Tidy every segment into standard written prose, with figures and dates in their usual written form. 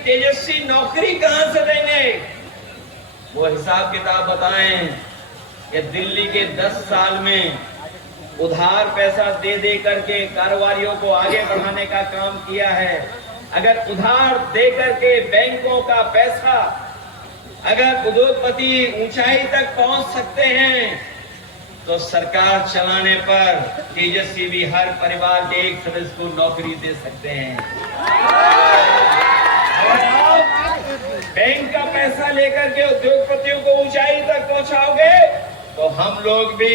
तेजस्वी नौकरी कहां से देंगे? वो हिसाब किताब बताएं कि दिल्ली के 10 साल में उधार पैसा दे दे करके कारोबारियों को आगे बढ़ाने का काम किया है। अगर उधार दे करके बैंकों का पैसा, अगर उद्योगपति ऊंचाई तक पहुंच सकते हैं, तो सरकार चलाने पर तेजस्वी भी हर परिवार के एक सदस्य को नौकरी दे सकते हैं। अगर आप बैंक का पैसा लेकर के उद्योगपतियों को ऊंचाई तक पहुंचाओगे, तो हम लोग भी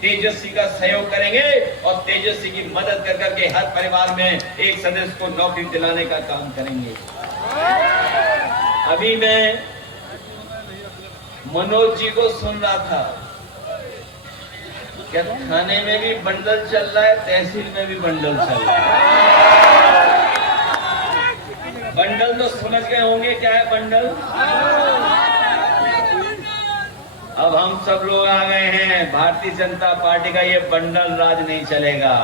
तेजस्वी का सहयोग करेंगे और तेजस्वी की मदद कर करके हर परिवार में एक सदस्य को नौकरी दिलाने का काम करेंगे। अभी मैं मनोज जी को सुन रहा था, क्या थाने में भी बंडल चल रहा है, तहसील में भी बंडल चल रहा है। बंडल तो समझ गए होंगे क्या है बंडल। अब हम सब लोग आ गए हैं, भारतीय जनता पार्टी का ये बंडल राज नहीं चलेगा।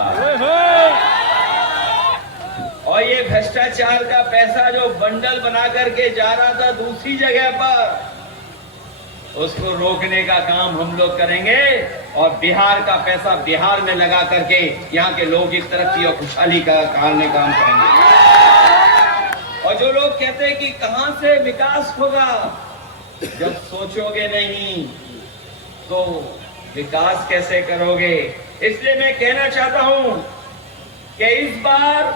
और ये भ्रष्टाचार का पैसा जो बंडल बना करके जा रहा था दूसरी जगह पर, उसको रोकने का काम हम लोग करेंगे और बिहार का पैसा बिहार में लगा करके यहाँ के लोगों की तरक्की और खुशहाली का काम करेंगे। और जो लोग कहते हैं कि कहां से विकास होगा, जब सोचोगे नहीं तो विकास कैसे करोगे। इसलिए मैं कहना चाहता हूं कि इस बार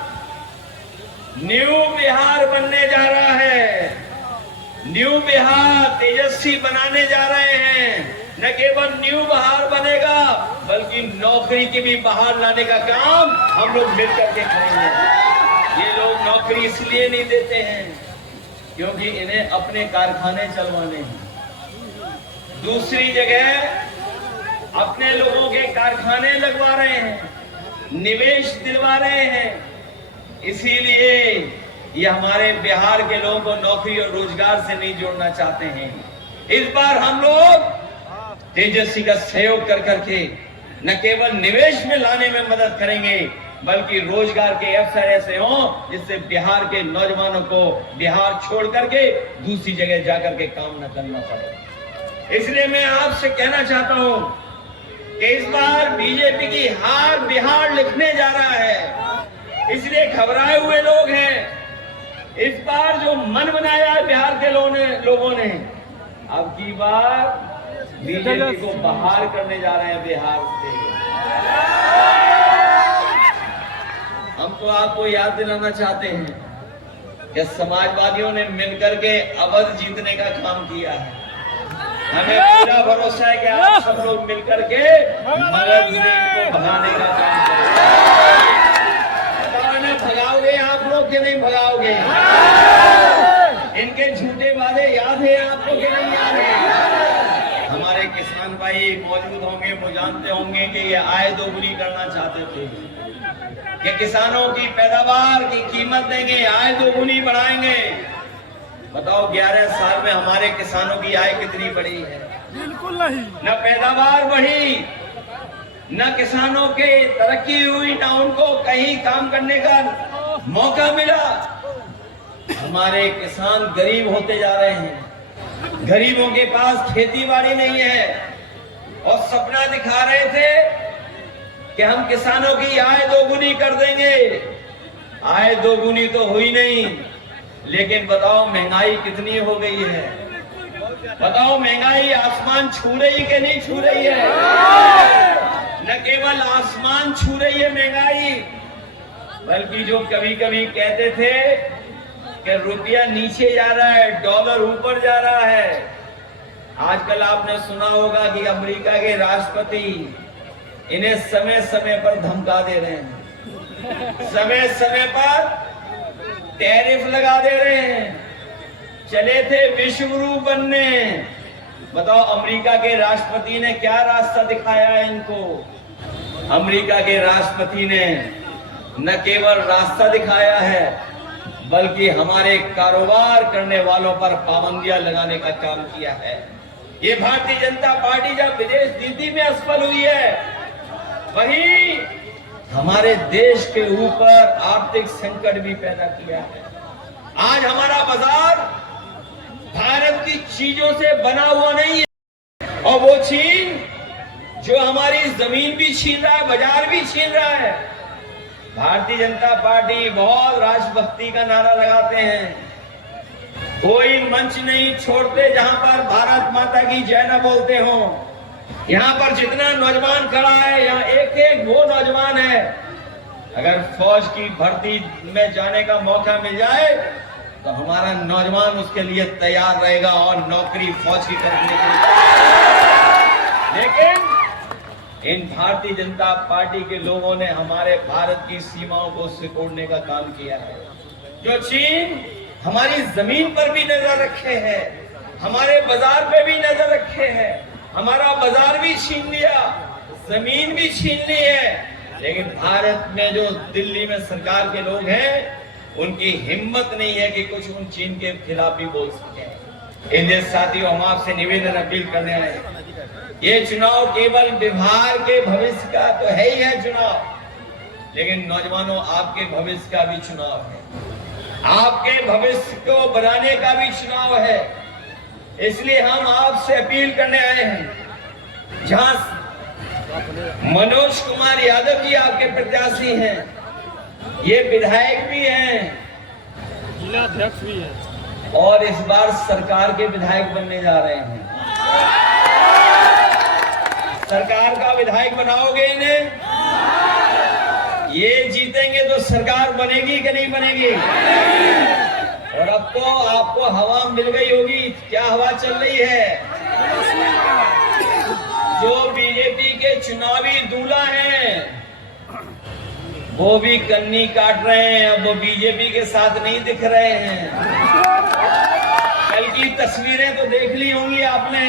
न्यू बिहार बनने जा रहा है। न्यू बिहार तेजस्वी बनाने जा रहे हैं। न केवल न्यू बिहार बनेगा, बल्कि नौकरी की भी बहार लाने का काम हम लोग मिलकर के करेंगे। ये लोग नौकरी इसलिए नहीं देते हैं क्योंकि इन्हें अपने कारखाने चलवाने हैं। दूसरी जगह अपने लोगों के कारखाने लगवा रहे हैं, निवेश दिलवा रहे हैं। इसीलिए ये हमारे बिहार के लोगों को नौकरी और रोजगार से नहीं जोड़ना चाहते हैं। इस बार हम लोग तेजस्वी का सहयोग कर करके न केवल निवेश में लाने में मदद करेंगे, बल्कि रोजगार के अवसर ऐसे हों जिससे बिहार के नौजवानों को बिहार छोड़ करके दूसरी जगह जाकर के काम न करना पड़े। इसलिए मैं आपसे कहना चाहता हूं कि इस बार बीजेपी की हार बिहार लिखने जा रहा है। इसलिए घबराए हुए लोग हैं। इस बार जो मन बनाया है बिहार के लोगों ने, अब की बार बीजेपी को बाहर करने जा रहे हैं बिहार से। हम तो आपको याद दिलाना चाहते हैं कि समाजवादियों ने मिलकर के अवध जीतने का काम किया है। हमें पूरा भरोसा है कि आप सब लोग मिलकर के मगध से इनको भगाने का काम करेंगे। भगाओगे आप लोग कि नहीं भगाओगे? इनके झूठे वादे याद है आपको कि नहीं याद है? हमारे किसान भाई मौजूद होंगे, वो जानते होंगे कि ये आय दोगुनी करना चाहते थे कि किसानों की पैदावार की कीमत देंगे, आय दोगुनी बढ़ाएंगे। बताओ 11 साल में हमारे किसानों की आय कितनी बढ़ी है? बिल्कुल नहीं। न पैदावार बढ़ी, न किसानों के तरक्की हुई, न उनको कहीं काम करने का मौका मिला। हमारे किसान गरीब होते जा रहे हैं। गरीबों के पास खेती बाड़ी नहीं है और सपना दिखा रहे थे कि हम किसानों की आय दोगुनी कर देंगे। आय दोगुनी तो हुई नहीं, लेकिन बताओ महंगाई कितनी हो गई है। बताओ महंगाई आसमान छू रही कि नहीं छू रही है? न केवल आसमान छू रही है महंगाई, बल्कि जो कभी कभी कहते थे कि रुपया नीचे जा रहा है, डॉलर ऊपर जा रहा है। आजकल आपने सुना होगा कि अमेरिका के राष्ट्रपति इन्हें समय समय पर धमका दे रहे हैं, समय समय पर टैरिफ लगा दे रहे हैं। चले थे विश्व गुरु बनने। बताओ अमेरिका के राष्ट्रपति ने क्या रास्ता दिखाया है इनको? अमेरिका के राष्ट्रपति ने न केवल रास्ता दिखाया है, बल्कि हमारे कारोबार करने वालों पर पाबंदियां लगाने का काम किया है। ये भारतीय जनता पार्टी जब विदेश नीति में असफल हुई है, वही हमारे देश के ऊपर आर्थिक संकट भी पैदा किया है। आज हमारा बाजार भारत की चीजों से बना हुआ नहीं है। और वो चीन जो हमारी जमीन भी छीन रहा है, बाजार भी छीन रहा है। भारतीय जनता पार्टी बहुत राष्ट्रभक्ति का नारा लगाते हैं, कोई मंच नहीं छोड़ते जहां पर भारत माता की जय न बोलते हो। यहां पर जितना नौजवान खड़ा है, यहाँ एक एक वो नौजवान है, अगर फौज की भर्ती में जाने का मौका मिल जाए तो हमारा नौजवान उसके लिए तैयार रहेगा और नौकरी फौज की करने के लिए। लेकिन इन भारतीय जनता पार्टी के लोगों ने हमारे भारत की सीमाओं को सिकोड़ने का काम किया है। जो चीन हमारी जमीन पर भी नजर रखे है, हमारे बाजार पे भी नजर रखे है, हमारा बाजार भी छीन लिया, जमीन भी छीन ली है। लेकिन भारत में जो दिल्ली में सरकार के लोग हैं, उनकी हिम्मत नहीं है कि कुछ उन चीन के खिलाफ भी बोल सके। इन साथियों, हम आपसे निवेदन अपील करने आए, ये चुनाव केवल बिहार के भविष्य का तो है ही है चुनाव, लेकिन नौजवानों, आपके भविष्य का भी चुनाव है, आपके भविष्य को बनाने का भी चुनाव है। इसलिए हम आपसे अपील करने आए हैं, जहां मनोज कुमार यादव जी आपके प्रत्याशी हैं, ये विधायक भी हैं, जिला अध्यक्ष भी हैं और इस बार सरकार के विधायक बनने जा रहे हैं। सरकार का विधायक बनाओगे इन्हें, ये जीतेंगे तो सरकार बनेगी कि नहीं बनेगी? और अब तो आपको हवा मिल गई होगी। क्या हवा चल रही है? जो बीजेपी के चुनावी दूल्हा हैं, वो भी कन्नी काट रहे हैं, अब वो बीजेपी के साथ नहीं दिख रहे हैं। कल की तस्वीरें तो देख ली होंगी आपने,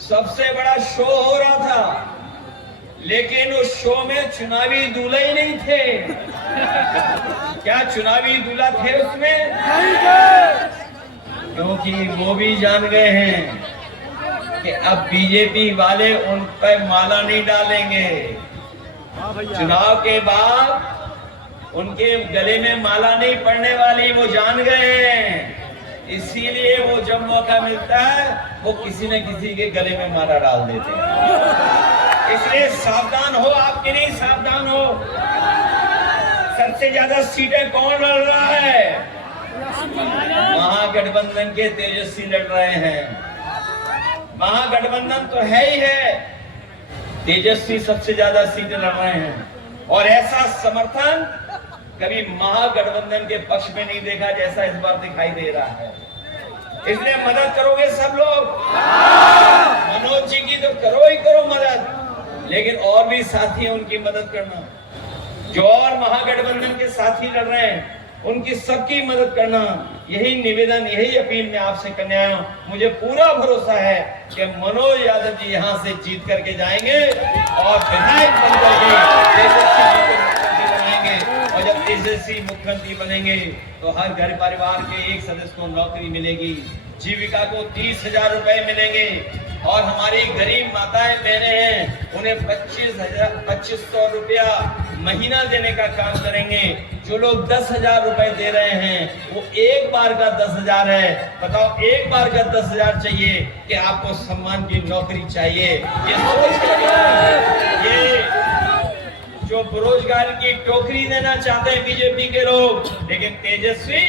सबसे बड़ा शो हो रहा था, लेकिन उस शो में चुनावी दूल्हे ही नहीं थे। क्या चुनावी दूल्हा थे उसमें? क्योंकि वो भी जान गए हैं कि अब बीजेपी वाले उन पर माला नहीं डालेंगे। चुनाव के बाद उनके गले में माला नहीं पड़ने वाली, वो जान गए हैं। इसीलिए वो जब मौका मिलता है, वो किसी न किसी के गले में माला डाल देते हैं। इसलिए सावधान हो, आपके लिए सावधान हो। सबसे ज्यादा सीटें कौन लड़ रहा है? महागठबंधन के तेजस्वी लड़ रहे हैं। महागठबंधन तो है ही है, तेजस्वी सबसे ज्यादा सीटें लड़ रहे हैं, और ऐसा समर्थन कभी महागठबंधन के पक्ष में नहीं देखा जैसा इस बार दिखाई दे रहा है। इसलिए मदद करोगे सब लोग? मनोज जी की तो करो ही करो मदद, लेकिन और भी साथी हैं, उनकी मदद करना। जो और महागठबंधन के साथी लड़ रहे हैं, उनकी सबकी मदद करना। यही निवेदन, यही अपील मैं आपसे करने आया हूं। मुझे पूरा भरोसा है कि मनोज यादव जी यहां से जीत करके जाएंगे और विधायक बन करके तेजस्वी बनाएंगे। और जब तेजस्वी मुख्यमंत्री बनेंगे तो हर घर परिवार के एक सदस्य को नौकरी मिलेगी, जीविका को 30,000 रुपए मिलेंगे, और हमारी गरीब माताएं बहनें हैं, उन्हें 2500 रुपया महीना देने का काम करेंगे। जो लोग 10,000 रुपए दे रहे हैं, वो एक बार का 10,000 है। बताओ, एक बार का 10,000 चाहिए कि आपको सम्मान की नौकरी चाहिए? ये सोच के ये जो बेरोजगार की टोकरी देना चाहते हैं बीजेपी के लोग, लेकिन तेजस्वी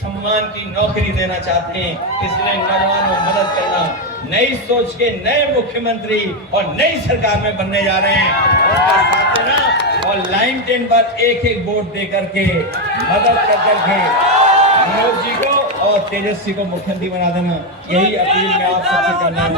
सम्मान की नौकरी देना चाहते हैं। इसलिए नौजवानों, मदद करना। नई सोच के नए मुख्यमंत्री और नई सरकार में बनने जा रहे हैं, और लाइन 10 पर एक एक वोट दे करके मदद कर करके मनोज जी को और तेजस्वी को मुख्यमंत्री बना देना। यही अपील मैं आप सबसे करना है।